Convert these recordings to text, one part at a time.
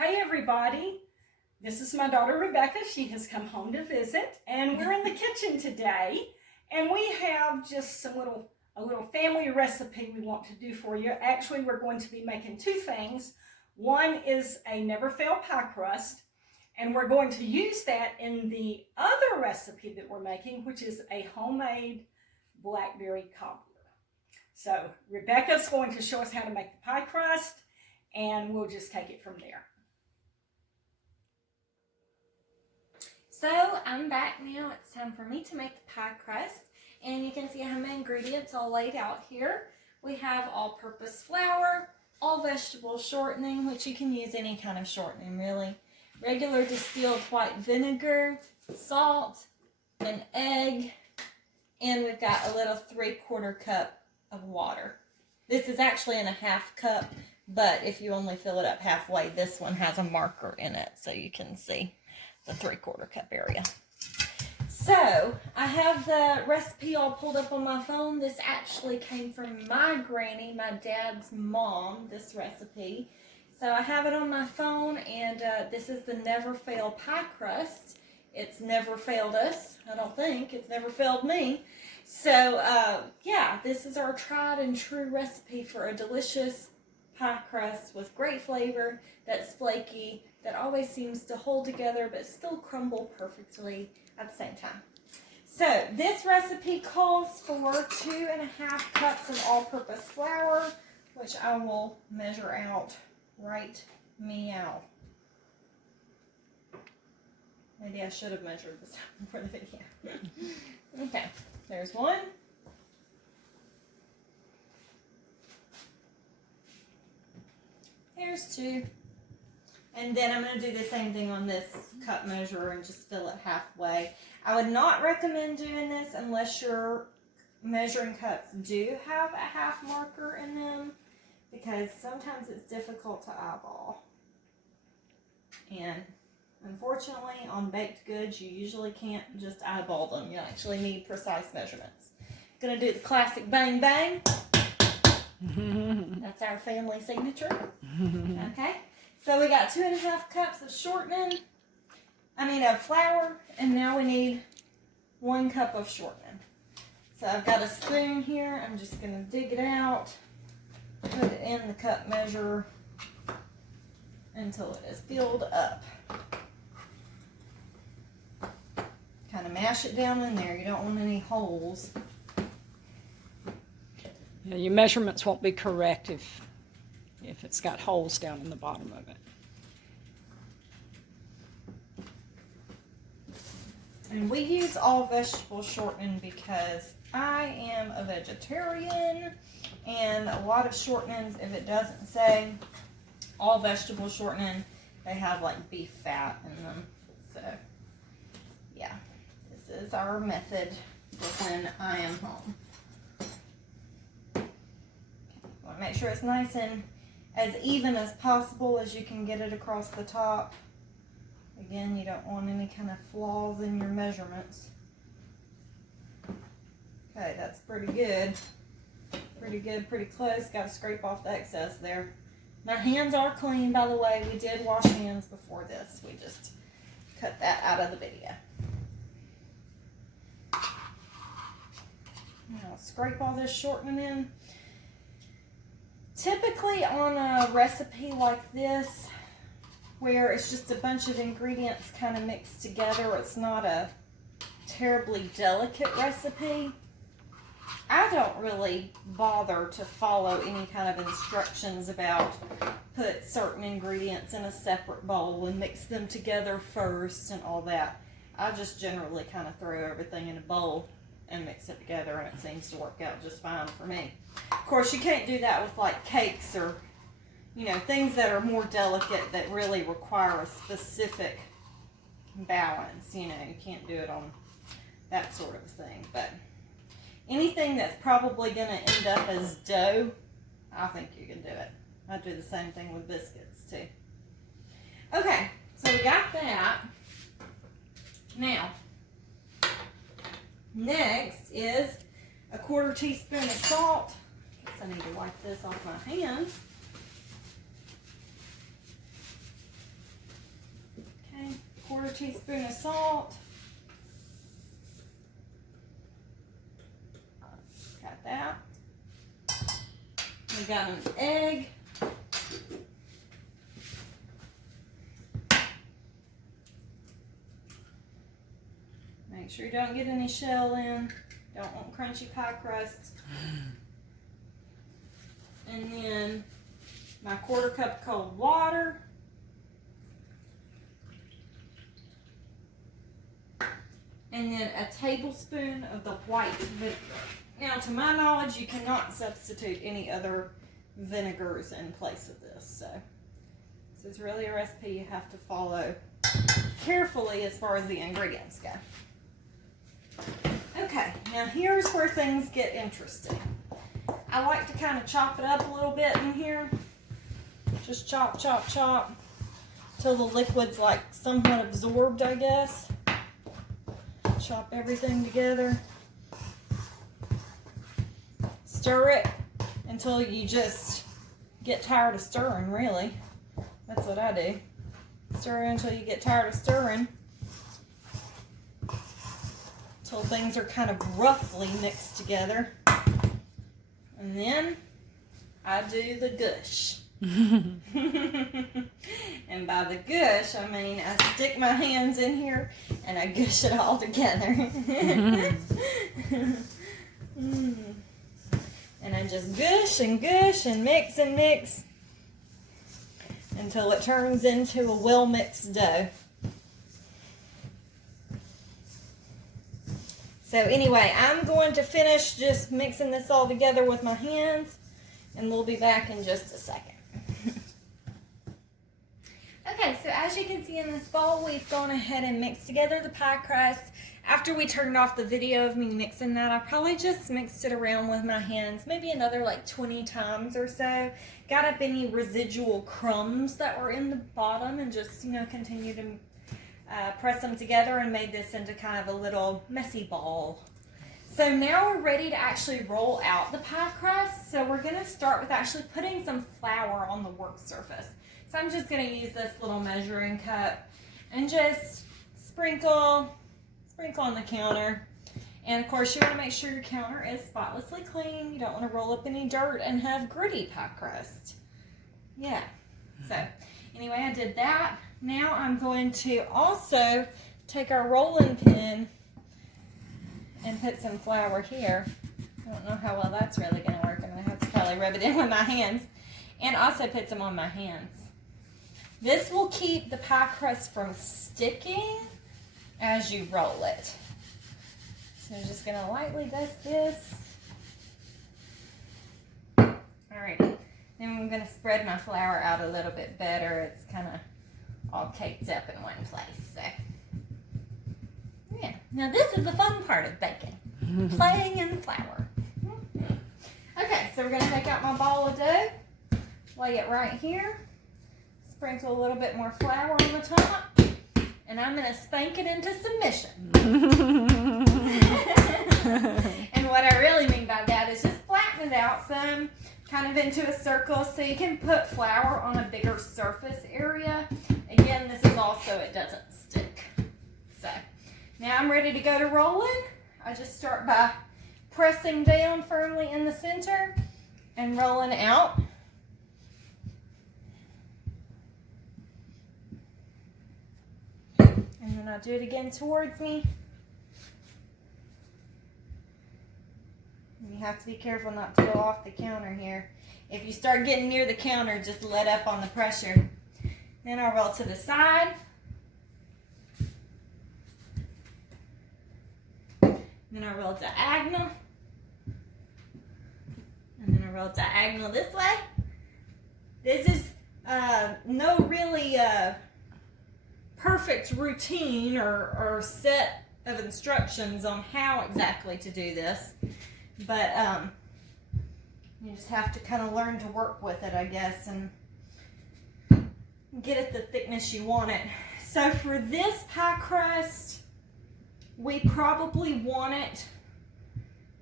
Hey everybody, this is my daughter Rebecca. She has come home to visit and we're in the kitchen today and we have just a little family recipe we want to do for you. Actually, we're going to be making two things. One is a never fail pie crust and we're going to use that in the other recipe that we're making, which is a homemade blackberry cobbler. So Rebecca's going to show us how to make the pie crust and we'll just take it from there. So I'm back now. It's time for me to make the pie crust, and you can see I have my ingredients all laid out here. We have all-purpose flour, all vegetable shortening, which you can use any kind of shortening really, regular distilled white vinegar, salt, an egg, and we've got a little 3/4 cup of water. This is actually in a 1/2 cup, but if you only fill it up halfway, this one has a marker in it so you can see the 3/4 cup area. So I have the recipe all pulled up on my phone. This actually came from my granny, my dad's mom, this recipe. So I have it on my phone, and this is the never fail pie crust. It's never failed us, I don't think. It's never failed me. So yeah, this is our tried and true recipe for a delicious pie crust with great flavor, that's flaky, that always seems to hold together but still crumble perfectly at the same time. So this recipe calls for 2.5 cups of all-purpose flour, which I will measure out right meow. Maybe I should have measured this before the video. Okay, there's one. Here's two. And then I'm going to do the same thing on this cup measure and just fill it halfway. I would not recommend doing this unless your measuring cups do have a half marker in them, because sometimes it's difficult to eyeball. And unfortunately, on baked goods, you usually can't just eyeball them. You actually need precise measurements. Going to do the classic bang bang. That's our family signature. Okay. So we got 2.5 cups of flour, and now we need 1 cup of shortening. So I've got a spoon here. I'm just going to dig it out, put it in the cup measure until it is filled up. Kind of mash it down in there. You don't want any holes. Yeah, your measurements won't be correct if it's got holes down in the bottom of it. And we use all vegetable shortening because I am a vegetarian, and a lot of shortenings, if it doesn't say all vegetable shortening, they have like beef fat in them. So yeah, this is our method for when I am home. Want to make sure it's nice and as even as possible as you can get it across the top. Again, you don't want any kind of flaws in your measurements. Okay, that's pretty good. Pretty good, pretty close. Got to scrape off the excess there. My hands are clean, by the way. We did wash hands before this. We just cut that out of the video. Now, scrape all this shortening in. Typically on a recipe like this, where it's just a bunch of ingredients kind of mixed together, it's not a terribly delicate recipe, I don't really bother to follow any kind of instructions about put certain ingredients in a separate bowl and mix them together first and all that. I just generally kind of throw everything in a bowl and mix it together, and it seems to work out just fine for me. Of course, you can't do that with like cakes or, you know, things that are more delicate that really require a specific balance. You know, you can't do it on that sort of thing. But anything that's probably going to end up as dough, I think you can do it. I do the same thing with biscuits too. Okay, so we got that. Now, next is a 1/4 teaspoon of salt. Guess I need to wipe this off my hands. teaspoon of salt. Got that. We got an egg. Make sure you don't get any shell in. Don't want crunchy pie crust. And then my 1/4 cup cold water. And then a tablespoon of the white vinegar. Now, to my knowledge, you cannot substitute any other vinegars in place of this. So, this is really a recipe you have to follow carefully as far as the ingredients go. Okay, now here's where things get interesting. I like to kind of chop it up a little bit in here. Just chop, chop, chop till the liquid's like somewhat absorbed, I guess. Chop everything together. Stir it until you just get tired of stirring, really. That's what I do. Stir it until you get tired of stirring. Until things are kind of roughly mixed together. And then I do the gush. And by the gush, I mean I stick my hands in here and I gush it all together. And I just gush and mix until it turns into a well-mixed dough. So anyway, I'm going to finish just mixing this all together with my hands, and we'll be back in just a second. Okay, so as you can see in this bowl, we've gone ahead and mixed together the pie crust. After we turned off the video of me mixing that, I probably just mixed it around with my hands, maybe another like 20 times or so. Got up any residual crumbs that were in the bottom and just, you know, continued to press them together and made this into kind of a little messy ball. So now we're ready to actually roll out the pie crust. So we're going to start with actually putting some flour on the work surface. So I'm just going to use this little measuring cup and just sprinkle on the counter. And of course you want to make sure your counter is spotlessly clean. You don't want to roll up any dirt and have gritty pie crust. Yeah. So anyway, I did that. Now I'm going to also take our rolling pin and put some flour here. I don't know how well that's really going to work. I'm going to have to probably rub it in with my hands. And also put some on my hands. This will keep the pie crust from sticking as you roll it. So I'm just going to lightly dust this. Alright, then I'm going to spread my flour out a little bit better. It's kind of all caked up in one place. So, yeah. Now this is the fun part of baking. Playing in flour. Okay, so we're going to take out my ball of dough. Lay it right here. Sprinkle a little bit more flour on the top. And I'm going to spank it into submission. And what I really mean by that is just flatten it out some, kind of into a circle so you can put flour on a bigger surface area. Again, this is also, it doesn't stick. So, now I'm ready to go to rolling. I just start by pressing down firmly in the center and rolling out. And then I'll do it again towards me. And you have to be careful not to go off the counter here. If you start getting near the counter, just let up on the pressure. Then I'll roll to the side. Then I'll roll diagonal. And then I'll roll diagonal this way. This is no really perfect routine or set of instructions on how exactly to do this, but you just have to kind of learn to work with it, I guess, and get it the thickness you want it. So for this pie crust, we probably want it,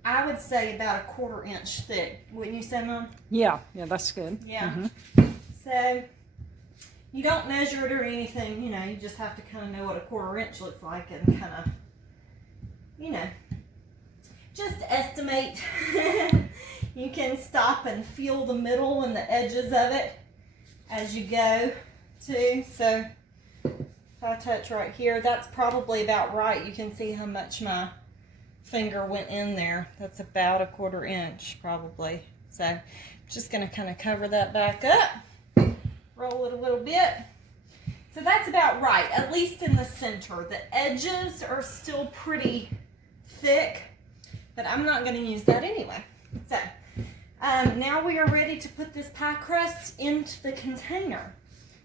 I would say, about a 1/4 inch thick. Wouldn't you say, Mom? Yeah, that's good. Yeah. Mm-hmm. So You don't measure it or anything, you know, you just have to kind of know what a 1/4 inch looks like and kind of, you know, just estimate. You can stop and feel the middle and the edges of it as you go too. So if I touch right here, that's probably about right. You can see how much my finger went in there. That's about a 1/4 inch probably. So I'm just going to kind of cover that back up. Roll it a little bit. So that's about right, at least in the center. The edges are still pretty thick, but I'm not going to use that anyway. So now we are ready to put this pie crust into the container.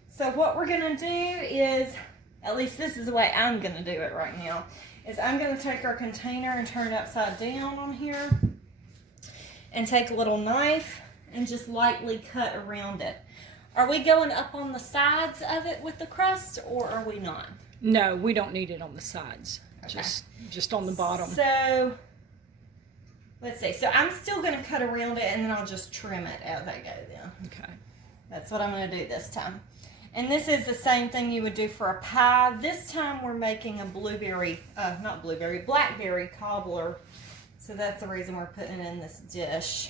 So what we're going to do is, at least this is the way I'm going to do it right now, is I'm going to take our container and turn it upside down on here and take a little knife and just lightly cut around it. Are we going up on the sides of it with the crust, or are we not? No, we don't need it on the sides. Okay. Just on the bottom. So let's see. So I'm still going to cut around it, and then I'll just trim it as I go then. Okay. That's what I'm going to do this time. And this is the same thing you would do for a pie. This time we're making a blackberry cobbler. So that's the reason we're putting it in this dish.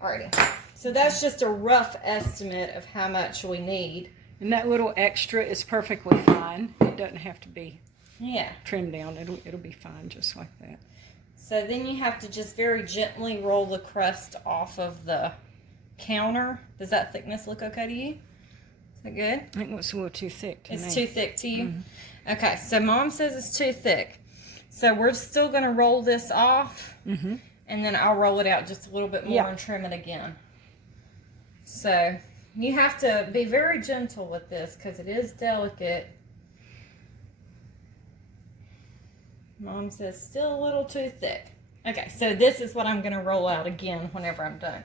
Alrighty. So that's just a rough estimate of how much we need. And that little extra is perfectly fine. It doesn't have to be trimmed down. It'll be fine just like that. So then you have to just very gently roll the crust off of the counter. Does that thickness look okay to you? Is that good? I think it was a little too thick to me. It's too thick to you? Mm-hmm. Okay, so Mom says it's too thick. So we're still going to roll this off, and then I'll roll it out just a little bit more and trim it again. So you have to be very gentle with this because it is delicate. Mom says still a little too thick. Okay, so this is what I'm going to roll out again whenever I'm done.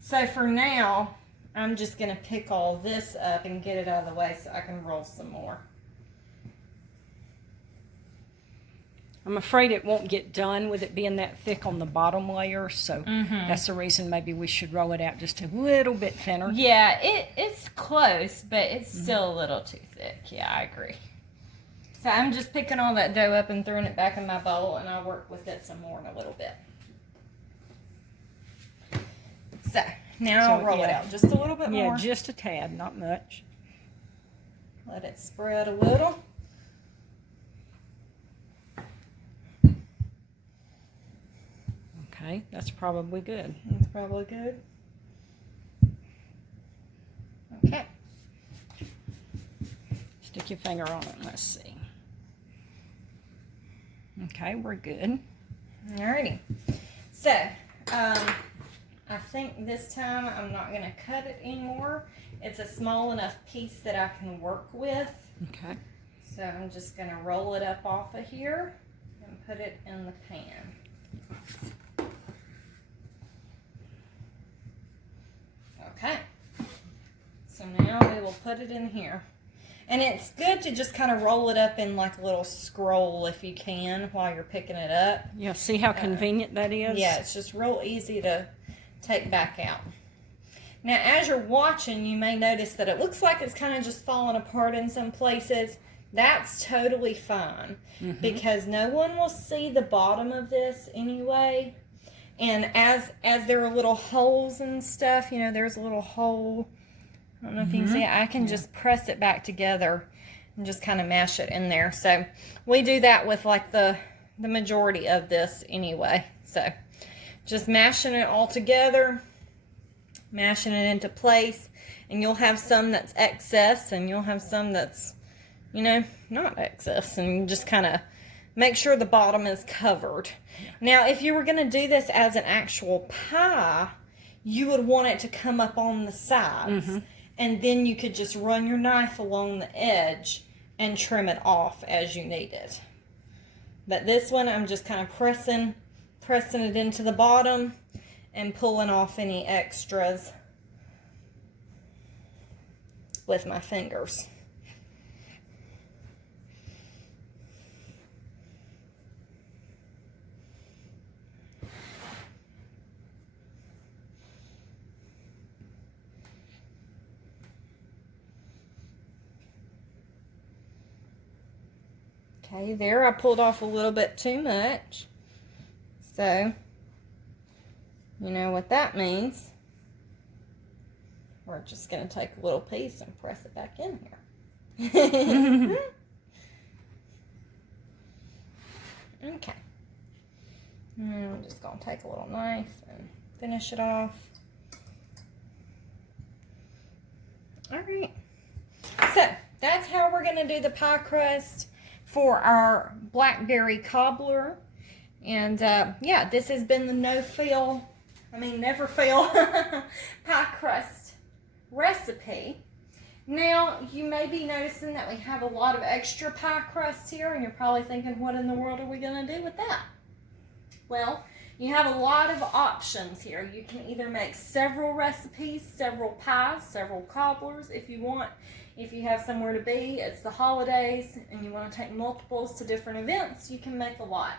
So for now, I'm just going to pick all this up and get it out of the way so I can roll some more. I'm afraid it won't get done with it being that thick on the bottom layer, so that's the reason maybe we should roll it out just a little bit thinner. Yeah, it's close, but it's still a little too thick. Yeah, I agree. So I'm just picking all that dough up and throwing it back in my bowl, and I'll work with it some more in a little bit. So now I'll roll it out just a little bit more. Yeah, just a tad, not much. Let it spread a little. Okay, that's probably good. That's probably good. Okay. Stick your finger on it. Let's see. Okay, we're good. Alrighty. So, I think this time I'm not going to cut it anymore. It's a small enough piece that I can work with. Okay. So I'm just going to roll it up off of here and put it in the pan. Okay. So now we will put it in here. And it's good to just kind of roll it up in like a little scroll if you can while you're picking it up. Yeah, see how convenient that is? Yeah, it's just real easy to take back out. Now, as you're watching, you may notice that it looks like it's kind of just falling apart in some places. That's totally fine because no one will see the bottom of this anyway. And as there are little holes and stuff, you know, there's a little hole. I don't know if you can see it. I can just press it back together and just kind of mash it in there. So we do that with like the majority of this anyway. So just mashing it all together, mashing it into place, and you'll have some that's excess and you'll have some that's, you know, not excess, and you just kind of make sure the bottom is covered. Now, if you were going to do this as an actual pie, you would want it to come up on the sides. And then you could just run your knife along the edge and trim it off as you need it. But this one, I'm just kind of pressing it into the bottom and pulling off any extras with my fingers. Okay, there I pulled off a little bit too much. So, you know what that means. We're just going to take a little piece and press it back in here. Okay. And I'm just going to take a little knife and finish it off. Alright. So, that's how we're going to do the pie crust for our blackberry cobbler. And yeah, this has been the never fail pie crust recipe. Now, you may be noticing that we have a lot of extra pie crust here, and you're probably thinking, what in the world are we going to do with that? Well, you have a lot of options here. You can either make several recipes, several pies, several cobblers if you want. If you have somewhere to be, it's the holidays, and you want to take multiples to different events, you can make a lot.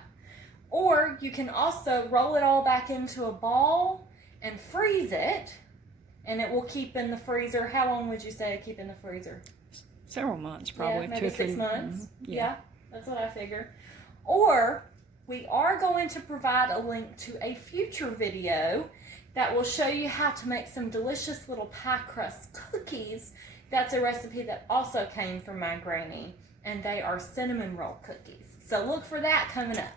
Or you can also roll it all back into a ball and freeze it, and it will keep in the freezer. How long would you say it keep in the freezer? Several months, probably. Yeah, maybe 6 months. Mm-hmm. Yeah, that's what I figure. Or we are going to provide a link to a future video that will show you how to make some delicious little pie crust cookies. That's a recipe that also came from my granny, and they are cinnamon roll cookies. So look for that coming up.